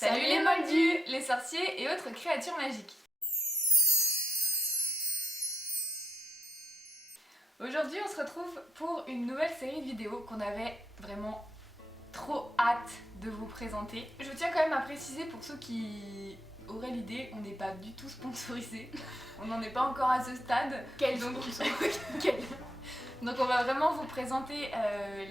Salut les moldus, les sorciers et autres créatures magiques. Aujourd'hui on se retrouve pour une nouvelle série de vidéos qu'on avait vraiment trop hâte de vous présenter. Je tiens quand même à préciser pour ceux qui auraient l'idée, on n'est pas du tout sponsorisé. On n'en est pas encore à ce stade. Quel donc... sponsor Donc on va vraiment vous présenter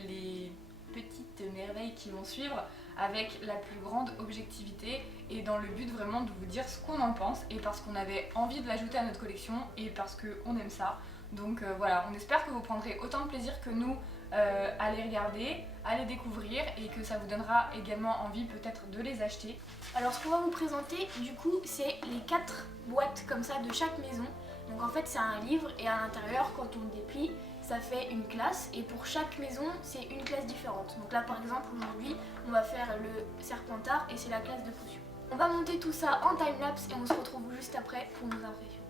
les petites merveilles qui vont suivre avec la plus grande objectivité et dans le but vraiment de vous dire ce qu'on en pense et parce qu'on avait envie de l'ajouter à notre collection et parce qu'on aime ça. Donc voilà, on espère que vous prendrez autant de plaisir que nous à les regarder, à les découvrir et que ça vous donnera également envie peut-être de les acheter. Alors ce qu'on va vous présenter du coup c'est les 4 boîtes comme ça de chaque maison. Donc en fait c'est un livre et à l'intérieur quand on le déplie ça fait une classe et pour chaque maison c'est une classe différente. Donc là par exemple aujourd'hui on va faire le Serpentard et c'est la classe de potion. On va monter tout ça en timelapse et on se retrouve juste après pour nos impressions.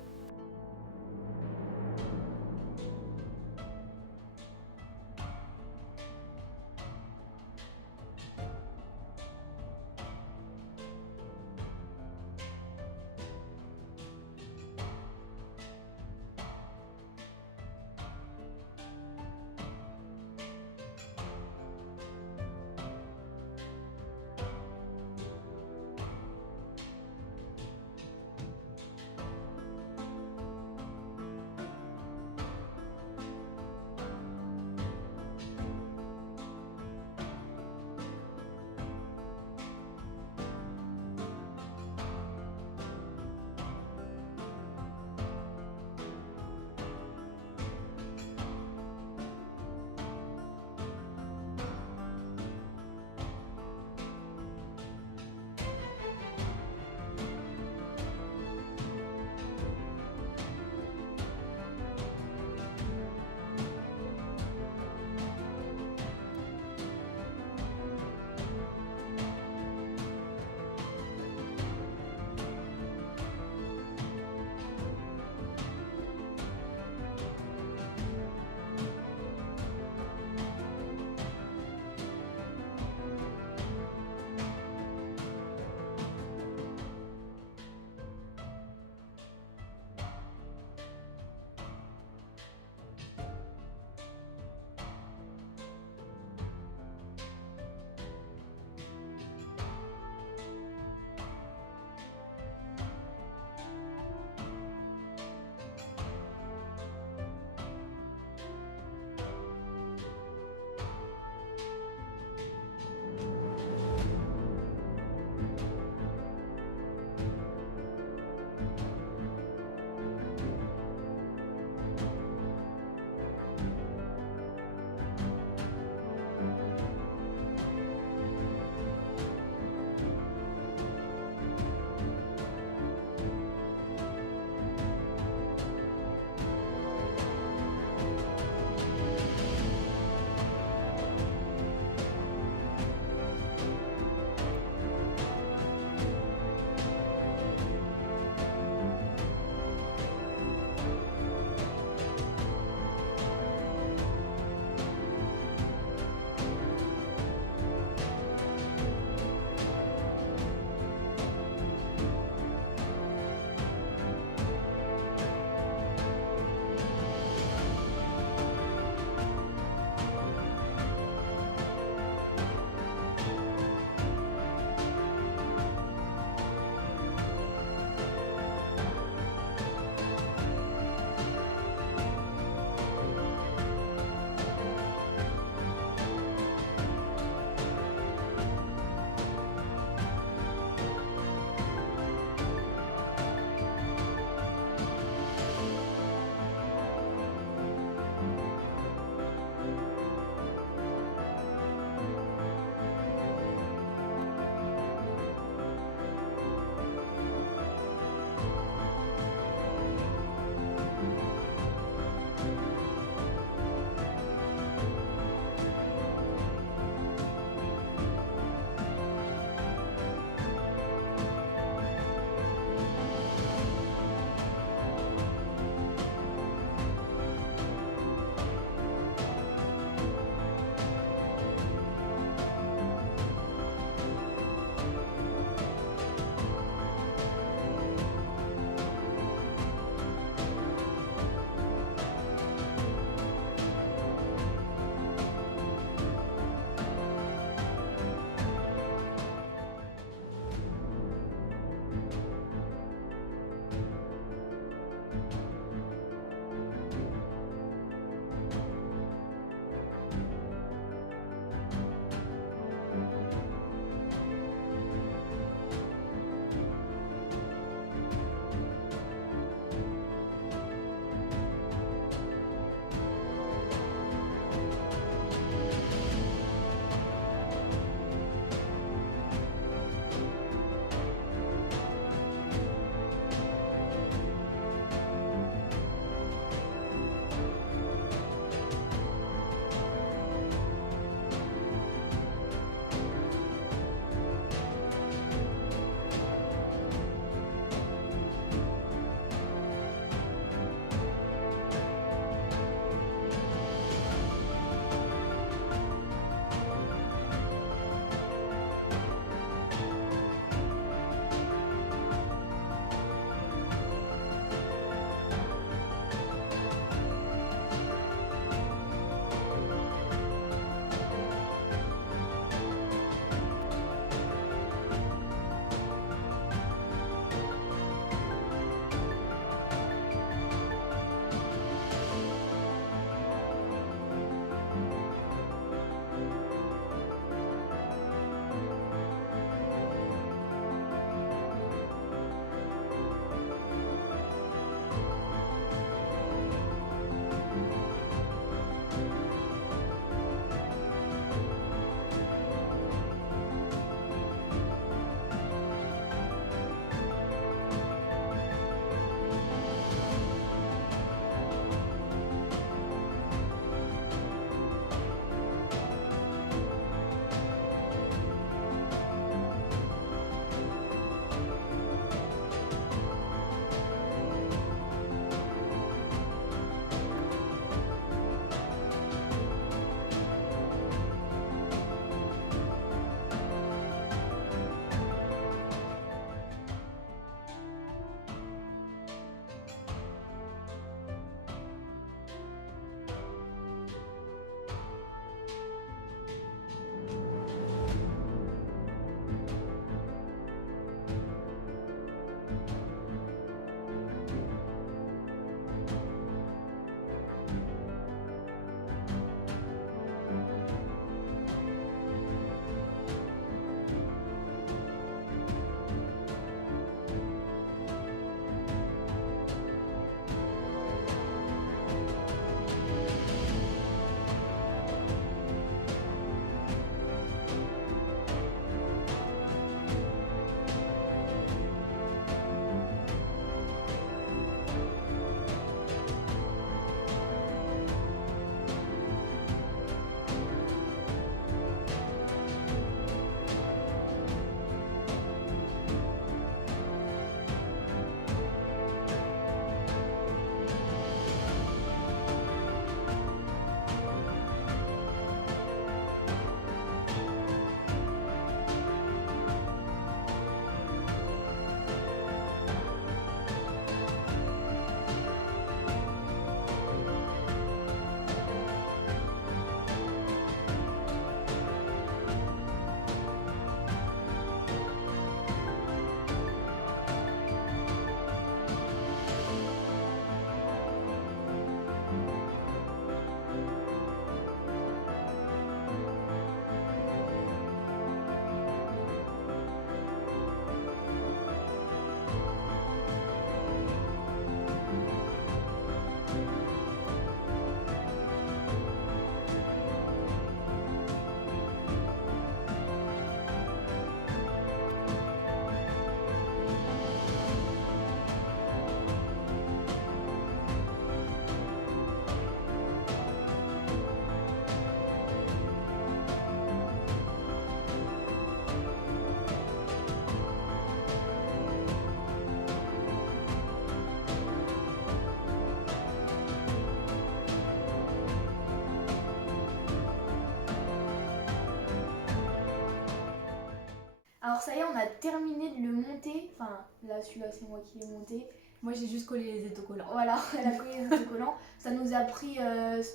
Alors ça y est, on a terminé de le monter. Enfin, là, celui-là, c'est moi qui l'ai monté. Moi j'ai juste collé les autocollants. Voilà, elle a collé les autocollants. Ça nous a pris,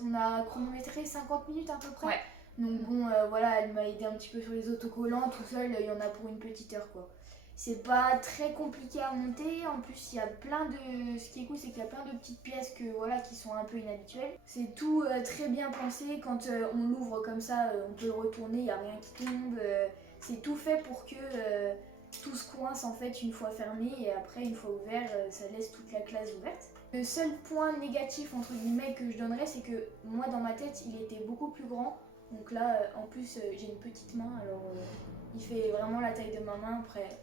on a chronométré 50 minutes à peu près. Ouais. Donc bon, voilà, elle m'a aidé un petit peu sur les autocollants. Tout seul, il y en a pour une petite heure quoi. C'est pas très compliqué à monter. En plus, il y a plein de. Ce qui est cool, c'est qu'il y a plein de petites pièces voilà, qui sont un peu inhabituelles. C'est tout très bien pensé. Quand on l'ouvre comme ça, on peut le retourner, il n'y a rien qui tombe. C'est tout fait pour que tout se coince en fait une fois fermé et après, une fois ouvert, ça laisse toute la classe ouverte. Le seul point négatif entre guillemets que je donnerais, c'est que moi dans ma tête, il était beaucoup plus grand. Donc là, en plus, j'ai une petite main, alors il fait vraiment la taille de ma main après.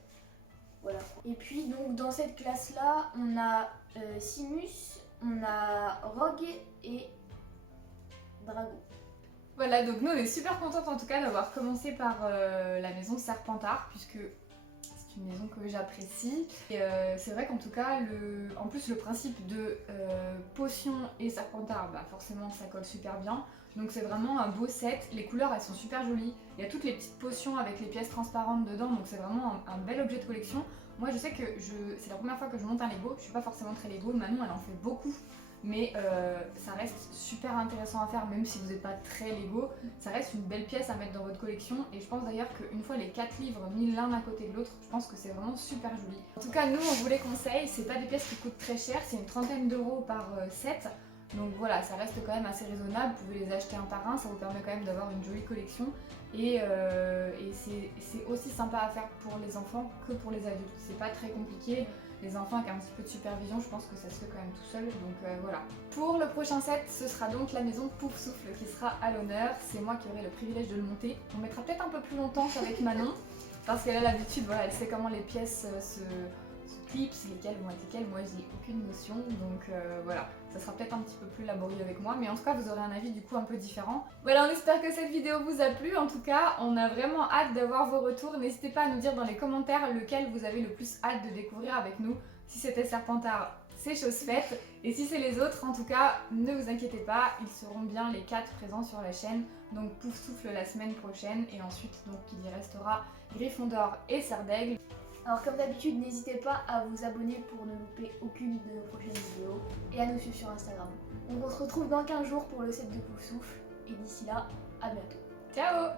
Voilà. Et puis donc dans cette classe là on a Simus, on a Rogue et Drago. Voilà, donc nous on est super contente en tout cas d'avoir commencé par la maison Serpentard puisque c'est une maison que j'apprécie. Et c'est vrai qu'en tout cas, en plus le principe de potion et Serpentard, bah forcément ça colle super bien. Donc c'est vraiment un beau set, les couleurs elles sont super jolies, il y a toutes les petites potions avec les pièces transparentes dedans, donc c'est vraiment un bel objet de collection. Moi je sais que c'est la première fois que je monte un Lego, je suis pas forcément très Lego, Manon elle en fait beaucoup, mais ça reste super intéressant à faire même si vous n'êtes pas très Lego, ça reste une belle pièce à mettre dans votre collection et je pense d'ailleurs qu'une fois les 4 livres mis l'un à côté de l'autre, je pense que c'est vraiment super joli. En tout cas nous on vous les conseille, c'est pas des pièces qui coûtent très cher, c'est une trentaine d'euros par set. Donc voilà, ça reste quand même assez raisonnable, vous pouvez les acheter un par un, ça vous permet quand même d'avoir une jolie collection et c'est aussi sympa à faire pour les enfants que pour les adultes. C'est pas très compliqué, les enfants avec un petit peu de supervision, je pense que ça se fait quand même tout seul, donc voilà. Pour le prochain set, ce sera donc la maison Poufsouffle qui sera à l'honneur, c'est moi qui aurai le privilège de le monter. On mettra peut-être un peu plus longtemps qu'avec Manon, parce qu'elle a l'habitude, voilà, elle sait comment les pièces se clips, lesquels vont être lesquels, moi j'ai aucune notion, donc voilà, ça sera peut-être un petit peu plus laborieux avec moi, mais en tout cas vous aurez un avis du coup un peu différent. Voilà, on espère que cette vidéo vous a plu, en tout cas on a vraiment hâte d'avoir vos retours, n'hésitez pas à nous dire dans les commentaires lequel vous avez le plus hâte de découvrir avec nous. Si c'était Serpentard, c'est chose faite, et si c'est les autres, en tout cas ne vous inquiétez pas, ils seront bien les 4 présents sur la chaîne, donc Poufsouffle la semaine prochaine, et ensuite donc il y restera Gryffondor et Serre d'Aigle. Alors comme d'habitude, n'hésitez pas à vous abonner pour ne louper aucune de nos prochaines vidéos et à nous suivre sur Instagram. Donc on se retrouve dans 15 jours pour le set de Poufsouffle et d'ici là, à bientôt. Ciao!